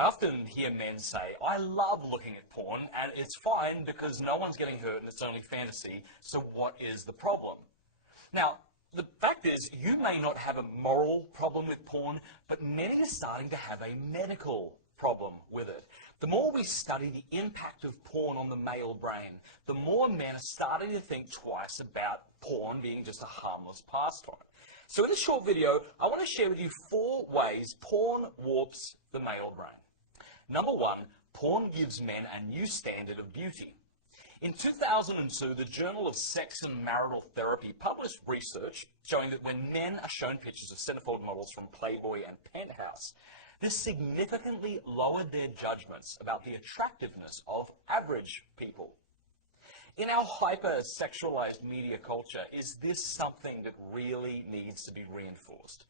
I often hear men say, I love looking at porn and it's fine because no one's getting hurt and it's only fantasy, so what is the problem? Now, the fact is, you may not have a moral problem with porn, but many are starting to have a medical problem with it. The more we study the impact of porn on the male brain, the more men are starting to think twice about porn being just a harmless pastime. So in this short video, I want to share with you 4 ways porn warps the male brain. Number 1, porn gives men a new standard of beauty. In 2002, the Journal of Sex and Marital Therapy published research showing that when men are shown pictures of centerfold models from Playboy and Penthouse, this significantly lowered their judgments about the attractiveness of average people. In our hyper-sexualized media culture, is this something that really needs to be reinforced?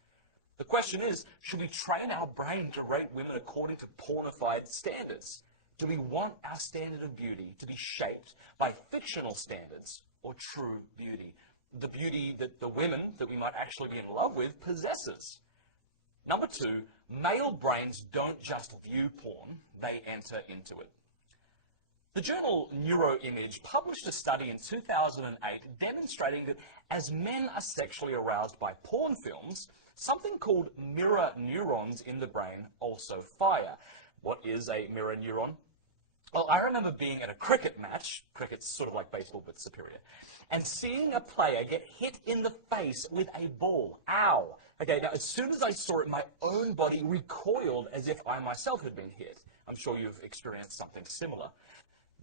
The question is, should we train our brain to rate women according to pornified standards? Do we want our standard of beauty to be shaped by fictional standards or true beauty? The beauty that the women that we might actually be in love with possesses. Number 2, male brains don't just view porn, they enter into it. The journal Neuroimage published a study in 2008 demonstrating that as men are sexually aroused by porn films, something called mirror neurons in the brain also fire. What is a mirror neuron? Well, I remember being at a cricket match, cricket's sort of like baseball but superior, and seeing a player get hit in the face with a ball. Ow! Okay, now as soon as I saw it, my own body recoiled as if I myself had been hit. I'm sure you've experienced something similar.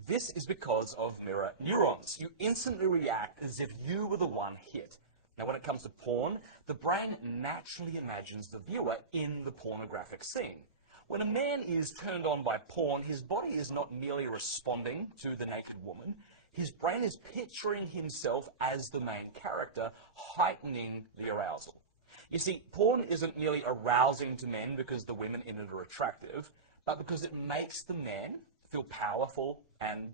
This is because of mirror neurons. You instantly react as if you were the one hit. Now when it comes to porn, the brain naturally imagines the viewer in the pornographic scene. When a man is turned on by porn, his body is not merely responding to the naked woman. His brain is picturing himself as the main character, heightening the arousal. You see, porn isn't merely arousing to men because the women in it are attractive, but because it makes the man feel powerful and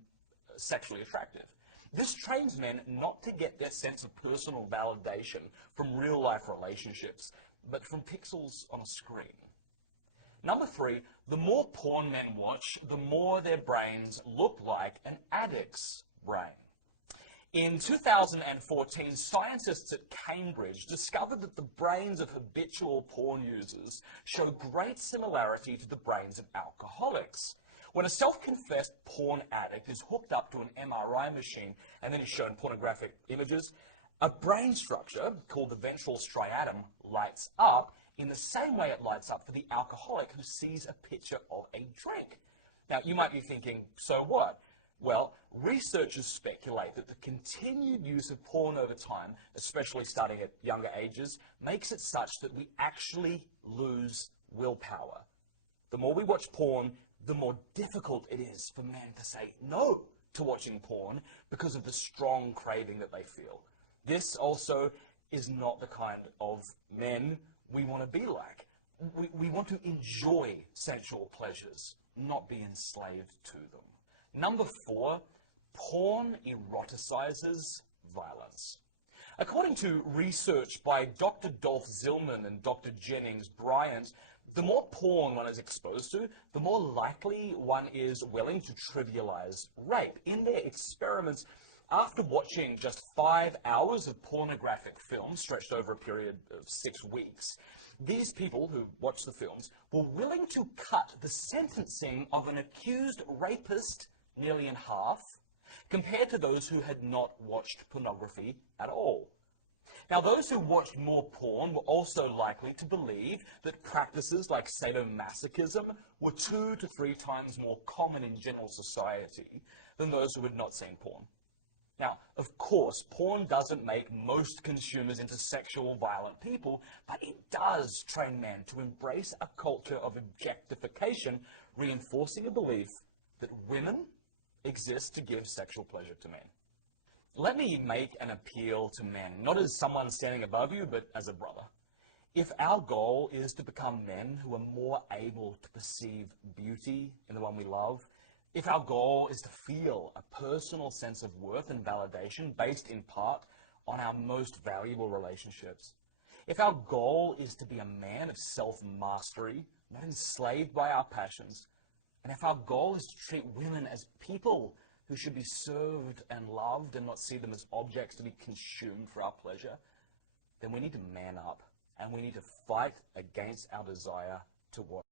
sexually attractive. This trains men not to get their sense of personal validation from real-life relationships, but from pixels on a screen. Number 3, the more porn men watch, the more their brains look like an addict's brain. In 2014, scientists at Cambridge discovered that the brains of habitual porn users show great similarity to the brains of alcoholics. When a self-confessed porn addict is hooked up to an MRI machine and then is shown pornographic images, a brain structure called the ventral striatum lights up in the same way it lights up for the alcoholic who sees a picture of a drink. Now, you might be thinking, so what? Well, researchers speculate that the continued use of porn over time, especially starting at younger ages, makes it such that we actually lose willpower. The more we watch porn, the more difficult it is for men to say no to watching porn because of the strong craving that they feel. This also is not the kind of men we want to be like. We want to enjoy sensual pleasures, not be enslaved to them. Number 4, porn eroticizes violence. According to research by Dr. Dolph Zillman and Dr. Jennings Bryant, the more porn one is exposed to, the more likely one is willing to trivialize rape. In their experiments, after watching just 5 hours of pornographic film stretched over a period of 6 weeks, these people who watched the films were willing to cut the sentencing of an accused rapist nearly in half, compared to those who had not watched pornography at all. Now, those who watched more porn were also likely to believe that practices like sadomasochism were 2 to 3 times more common in general society than those who had not seen porn. Now, of course, porn doesn't make most consumers into sexual violent people, but it does train men to embrace a culture of objectification, reinforcing a belief that women exist to give sexual pleasure to men. Let me make an appeal to men, not as someone standing above you, but as a brother. If our goal is to become men who are more able to perceive beauty in the one we love, if our goal is to feel a personal sense of worth and validation based in part on our most valuable relationships, if our goal is to be a man of self-mastery, not enslaved by our passions. And if our goal is to treat women as people who should be served and loved and not see them as objects to be consumed for our pleasure, then we need to man up and we need to fight against our desire to watch.